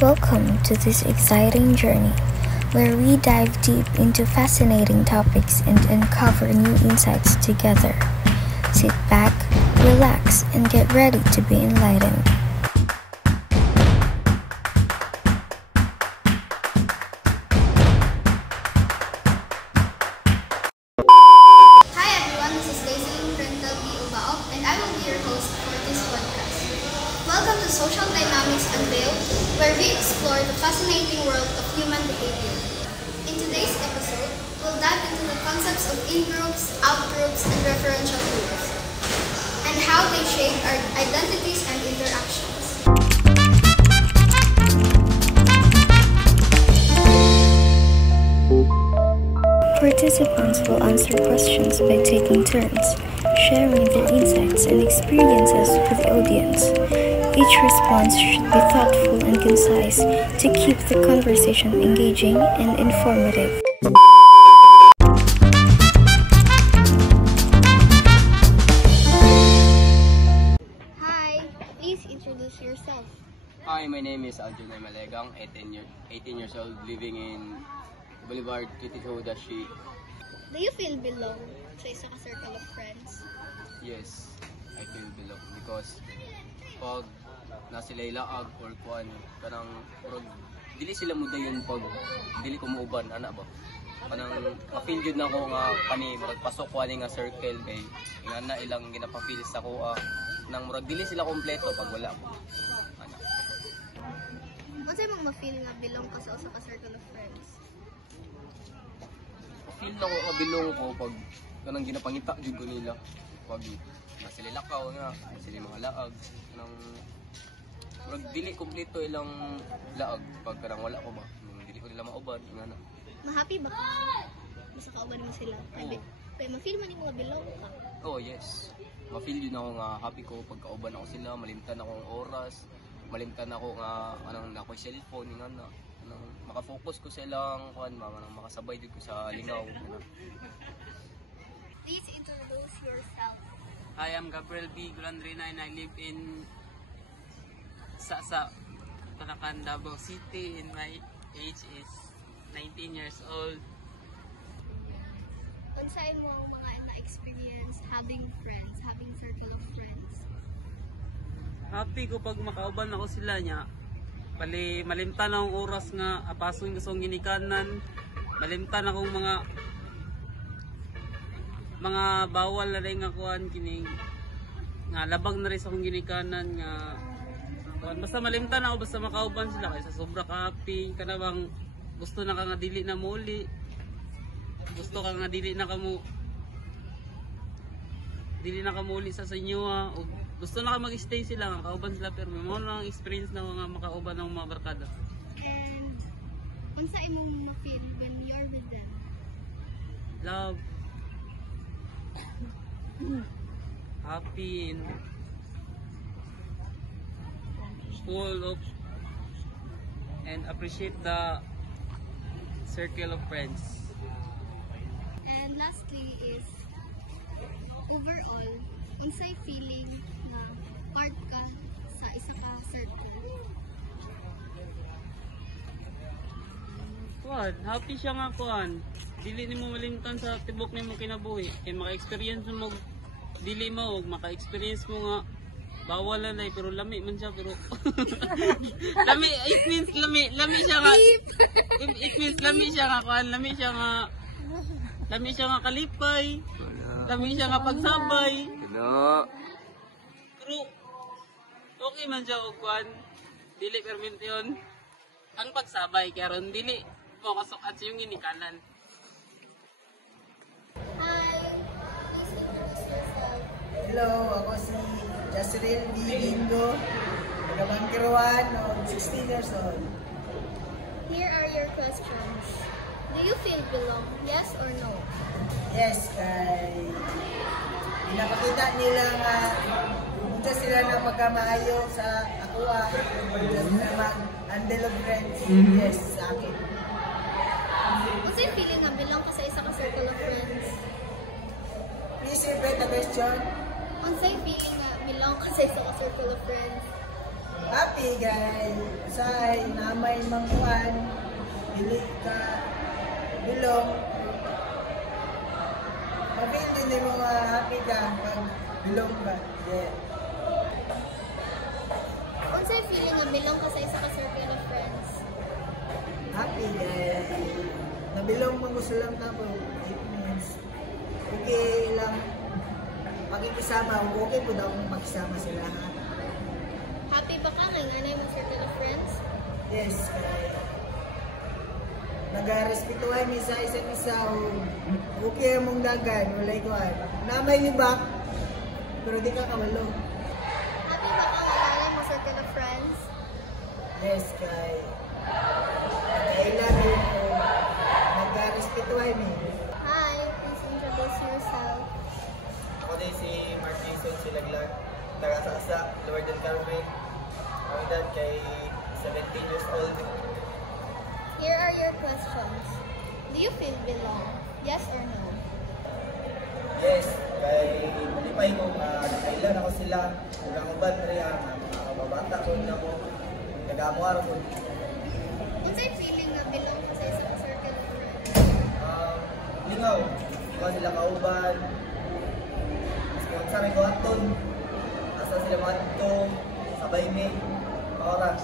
Welcome to this exciting journey where we dive deep into fascinating topics and uncover new insights together. Sit back, relax, and get ready to be enlightened. Hi everyone, this is Daisy Rental B. Ubaop and I will be your host for this podcast. Welcome to Social Dynamics Unveiled, where we explore the fascinating world of human behavior. In today's episode, we'll dive into the concepts of in-groups, out-groups, and referential groups, and how they shape our identities and interactions. Participants will answer questions by taking turns, sharing their insights and experiences with the audience. Each response should be thoughtful and concise to keep the conversation engaging and informative. Hi, please introduce yourself. Hi, my name is Aljonay Malegang, 18 years old, living in Boulevard, Titihoda Street. Do you feel belong sa isang circle of friends? Yes, I feel belong because pag nasa laylaag or kuan kanang purog dili sila mudayon pag dili ko muuban ana ba kanang ma-feel jud nako nga kani magpasok ko ani nga circle kay ingana ilang ginapa-feel sa ko nang murag dili sila kompleto pag wala ko ana. Unsay mong ma-feel nga belong ka sa usa ka circle of friends? Feel na ko kabilong ko pag kanang ginapangita jud ko nila pag nasa lilakaw nga sila mga laag nang murag dili kompleto ilang laag pag karang wala ko ba dili ko nila mauban ingana. Ma-happy ba ka? Basta kauban mo sila. Kaya ma-feel man yung mga belong ka. Oh yes, ma-feel yun ako nga happy ko pag kauban ako sila, malimtan akong oras, malimtan ako nga anang nakoy cellphone ingana nang makafocus ko sa ilang kuan nang makasabay dito ko sa lingaw. Please introduce yourself. Hi, I'm Gabriel B. Gulandrina and I live in Sasa, Tarakan, Davao City and my age is 19 years old. Unsay mo ang mga na-experience having friends, having circle of friends? Happy ko pag makauban ako sila niya. Bali, malimtan akong oras nga apason ko sa ginikanan. Malimtan akong mga bawal na rin nga kuhan kining nga labag na rin sa akong ginikanan nga kuhan. Basta malimtan ako, basta makauban sila kaysa sobra ka happy ka na bang gusto na ka nga dili na muli, gusto ka nga dili na kamuli sa inyo o gusto na ka mag-stay sila nga kauban sila pero may mga nang experience na mga makauban ng mga barkada. And unsa imong ma-feel when you're with them? Love, happy and full of and appreciate the circle of friends. And lastly is overall, unsay feeling na part ka sa isa ka circle? Kuan, happy siya nga kuan. Dili nimo malimtan sa tibok nimo kinabuhi. Kay maka-experience mo dili mo og maka-experience mo nga bawal na pero lami man siya pero lami it means lami siya nga it means lami siya nga kuan, lami siya nga kalipay. Lami siya nga pagsabay. Pero okay man siya og kuan. Dili permanent yun. Ang pagsabay karon dili mo kasukat sa yung ginikanan. Hi! Please introduce yourself. Hello, ako si Jasril B. Bingo, Gabangkiruan, 16 years old. Here are your questions. Do you feel belong? Yes or no? Yes, kay pinapakita nila nga punta sila na magkamaayo sa akuha, punta sila mag-handle of friends. Yes, sa akin. Unsay feeling nga belong ka sa isa ka circle of friends? Please repeat the question. Unsay feeling nga belong ka sa isa ka circle of friends? Happy guys. Say namay mangkuan. Dili ka bilong. Mapil din mo nga happy ka pag bilong ka. Yeah. Unsay feeling nga bilong ka sa isa ka circle of friends? Happy guys. Nabilong mo gusto lang na po. It means okay lang makikisama. Okay po daw kung makisama sila. Ha? Happy ba ka nga anay mo circle of friends? Yes. Nag-respetuhan mi sa isa't isa. Okay mong dagan. Walay ko ay. Namay ni Bak. Pero di ka kamalo. Happy ba ka nga anay mo circle of friends? Yes, kay. Kailangan ko. Nag-respetuhan mi. Hi, please introduce yourself. Ako din si Mark Mason Silaglag, taga-Saksa, Lower del Carmen. Ang edad kay 17 years old. Here are your questions. Do you feel belong? Yes or no? Yes, kay malipay ko nakailan ako sila. Huwag ang uban rin mga kababata ko na mo. Nag-amuar ko. Unsay feeling nga belong ka sa isa ka circle of friends? Lingaw, mga sila kauban. Maski kung saan ko aton. Asa sila mga ito, sabay ni, maoras.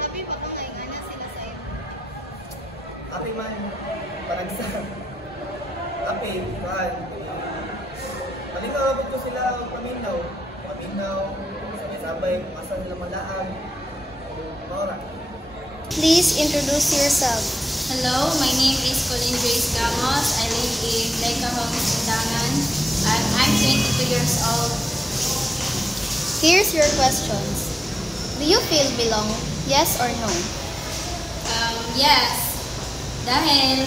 Happy ba ka nga ingana sila sa iyo? Happy man, panagsa. Happy, kaan. Malingaw abot ko sila paminaw. Paminaw, sabay-sabay, kung asan sila malaan. Maoras. Please introduce yourself. Hello, my name is Colleen Grace Gamos. I live in Leica Homes, Undangan. I'm 22 years old. Here's your questions. Do you feel belong? Yes or no? Yes, dahil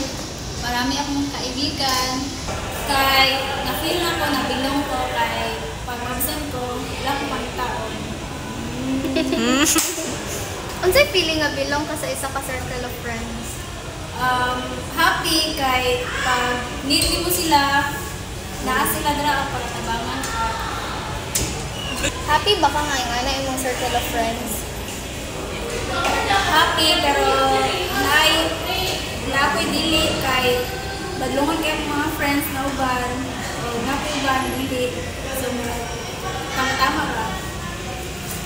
marami akong kaibigan. Kay na-feel na ko, nabilong ko kay pag-absent ko, wala ko pang taon. Unsay feeling nga belong ka sa isa ka circle of friends? Happy kay pag need mo sila, naa sila dra para tabangan ka. Happy ba ka nga ingana imong circle of friends? Happy pero na ako'y dili kay badlungan kay mga friends na uban o nako'y uban dili. So tama ka.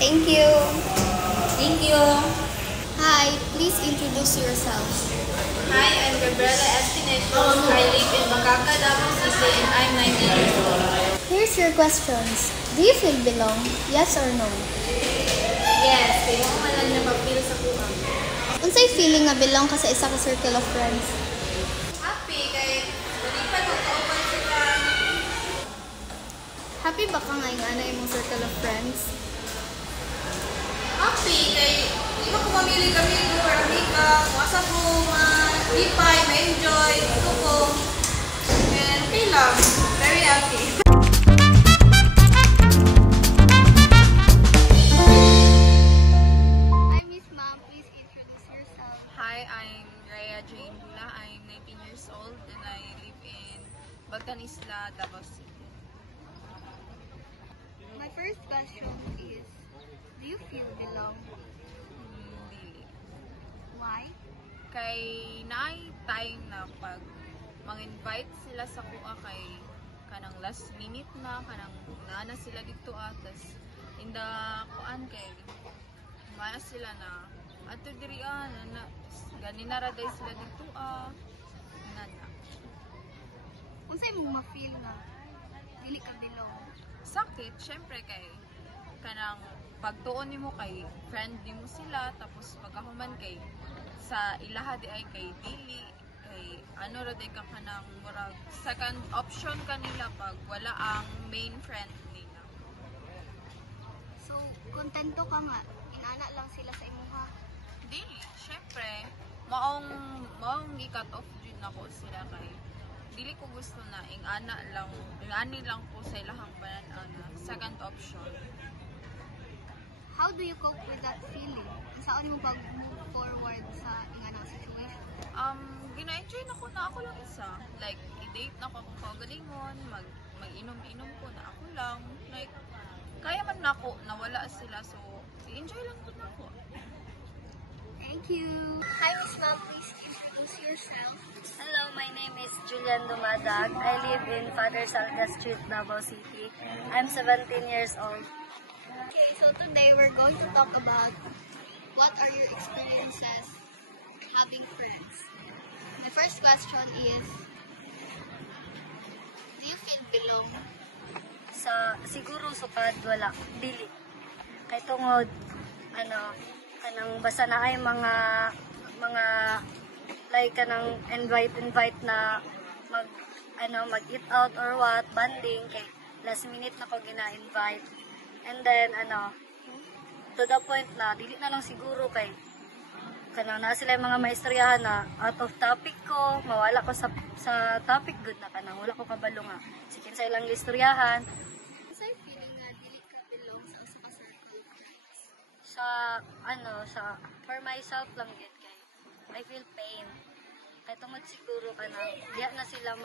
Thank you. Thank you. Hi, please introduce yourself. Hi, I'm Gabriela Espination. I live in Bacacca, Davao City, and I'm 19 years old. Here's your questions. Do you feel belong? Yes or no? Yes, kaya mo man lang na mapil sa kuha. Unsay feeling nga belong ka sa isa ka circle of friends? Happy kay malipan mo kauban sila. Happy ba ka nga ingana imong circle of friends? Happy kay di ba ko mamili kami or amika, wasa ko ma-lipay, ma-enjoy, ito ko. And okay lang, very happy. Hi, Miss Ma'am. Please introduce yourself. Hi, I'm Rhea Jane Bula. I'm 19 years old and I live in Bagtanisla, Davao City. My first question is, do you feel belong? Hindi. Why? Kay naay time na pag mang-invite sila sa kuha kay kanang last minute na, kanang naana sila dito tas in the kuan kay maya sila na ato diri na gani na raday sila dito na. Unsay mong ma-feel nga dili ka belong? Sakit syempre kay kanang pagtuon nimo kay friend nimo sila tapos pagkahuman kay sa ilaha di ay kay dili kay ano ra day ka kanang murag second option kanila pag wala ang main friend nila. So, kontento ka nga, inana lang sila sa imuha. Dili syempre maong i-cut off jud nako sila kay dili ko gusto na ingani lang ko sa ilahang panan-ana second option. How do you cope with that feeling? Saan mo pag-move forward sa inganang situation? Gina-enjoy na ko na ako lang isa. Like, i-date na ko kung kagalingon, mag-inom-inom ko na ako lang. Like, kaya man na ako, nawala sila. So, enjoy lang po na ko. Thank you. Hi, Miss Ma'am. Please introduce yourself. Hello, my name is Julian Dumadag. I live in Father Salga Street, Davao City. I'm 17 years old. Okay, so today we're going to talk about what are your experiences having friends. My first question is, do you feel belong? Siguro sukad wala, dili. Kay tungod, kanang basta na ay mga like kanang invite na mag-eat out or what, banding, kay last minute na ko gina-invite. And then, to the point na, dili na lang siguro kay kanang na sila yung mga maistoryahan na out of topic ko, mawala ko sa topic good na kanang, wala ko kabalo nga. Sikin sa ilang istoryahan. Sa feeling na dili ka belong sa usa ka circle? For myself lang din kay I feel pain. Kay tungod siguro kanang, diya na sila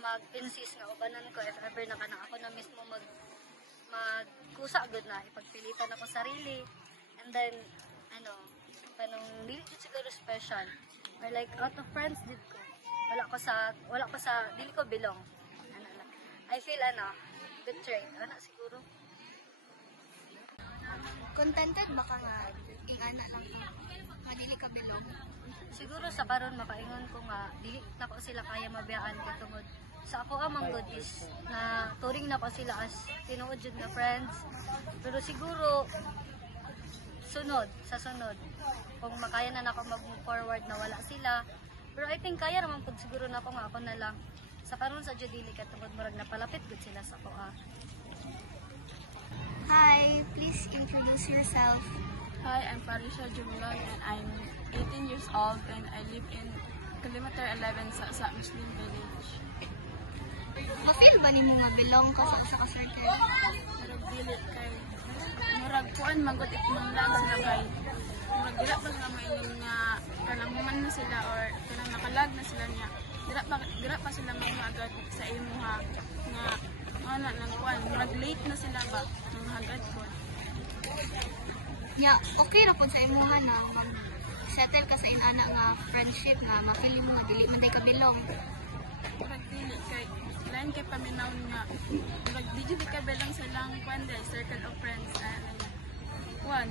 mag-insist nga ubanan ko if ever na kanang ako na mismo magkusa good na ipagpilitan ako sarili, and then kanang dili jud siguro special or like out of friends did ko wala ko sa dili ko belong. I feel good trait siguro. Contented ba ka nga ingana lang nga dili ka belong? Siguro sa karon makaingon ko nga dili na ko sila kaya mabiyaan kay tungod sa ako amang good is na turing na ko sila as tinuod jud na friends, pero siguro sunod kung makaya na nako mag-move forward na wala sila, pero I think kaya naman pud siguro na ako nga ako na lang sa karon sa jud dili ka tungod murag napalapit gud sila sa ako. Hi, please introduce yourself. Hi, I'm Parisha Jumlon and I'm 18 years old and I live in Kilometer 11 sa Muslim Village. Ma-feel ba nimo nga belong ka sa usa ka circle? Pero dili kay murag kuan magod ikmong lang sila kay murag dila pa sila maingon nga kanang human na sila or kanang nakalag na sila niya. Dila pa sila magagad sa imo nga nang kuan murag late na sila ba nang hagad ko. Ya, okay ra pud sa imuha na settle ka sa ina nga friendship nga ma-feel mo nga dili man day ka belong. Murag dili kay lain kay paminaw nga murag di ka belong sa lang kuan day circle of friends kuan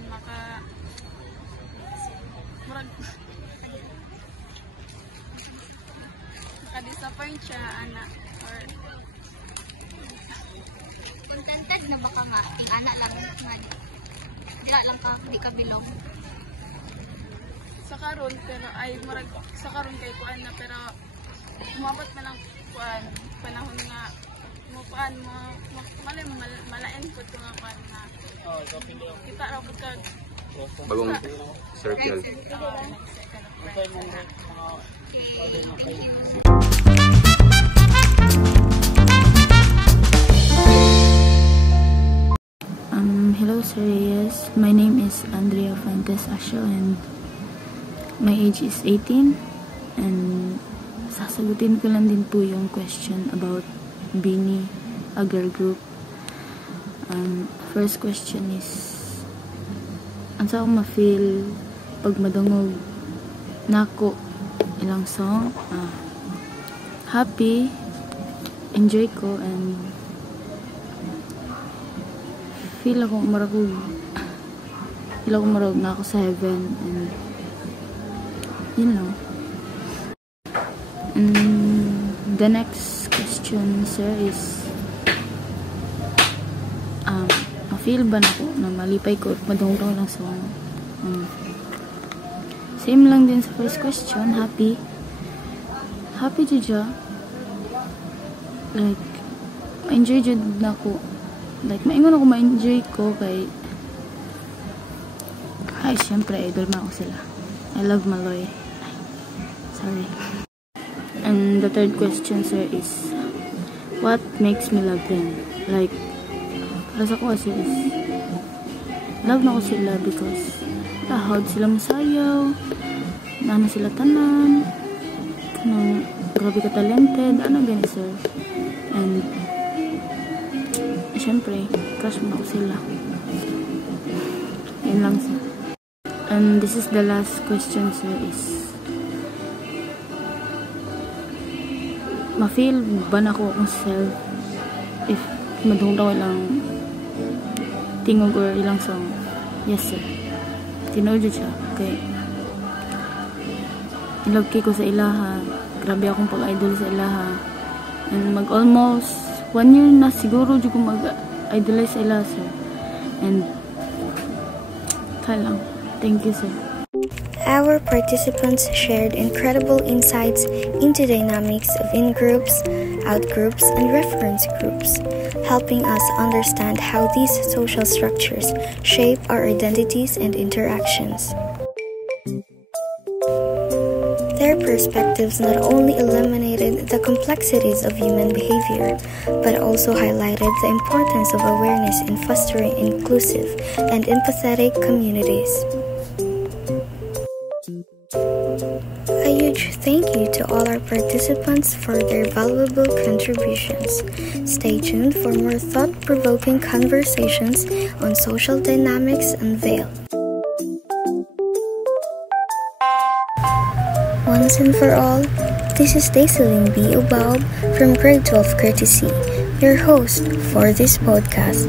murag disappoint siya or contented na ba ka nga ingana lang nga dila lang ka di ka belong? Sa karon pero ay murag sa karon kay kuan na pero umabot na lang kuan panahon nga mo malain ko ito nga kuan na kita ra pud kag Bagong circle. Hello Sir Reyes, my name is Andrea Fuentes Asho and my age is 18, and sasagutin ko lang din po yung question about Bini, a girl group. First question is, ang sa akong ma-feel pag madungog nako ilang song, happy, enjoy ko, and feel ako marag na ako sa heaven, and yun lang. The next question, sir, is ma-feel ba na ako na malipay ko at madungog lang sa same lang din sa first question, happy dyan, like ma-enjoy dyan na ako, like maingon ako ma-enjoy ko kay syempre idol na ako sila. I love Maloy. Sorry. And the third question, sir, is what makes me love them? Like para sa ko kasi is love na ko sila because tahod sila masayaw, nana sila tanan, grabe ka talented, gani sir. And syempre crush mo na ko sila. Yun lang sir. And this is the last question sir is, ma-feel ba na ko akong self if madungdaw lang tingog or ilang song? Yes sir. Tinood siya. Okay. Ilog ko sa ilaha. Grabe akong pag-idol sa ilaha. And mag almost 1 year na siguro dyan ko mag-idolize sa ilaha sir. And lang. Thank you, sir. Our participants shared incredible insights into dynamics of in-groups, out-groups, and reference groups, helping us understand how these social structures shape our identities and interactions. Their perspectives not only illuminated the complexities of human behavior, but also highlighted the importance of awareness in fostering inclusive and empathetic communities. A huge thank you to all our participants for their valuable contributions. Stay tuned for more thought-provoking conversations on social dynamics unveiled. Once and for all, this is Daiseling B. Ubaob from Grade 12 Courtesy, your host for this podcast.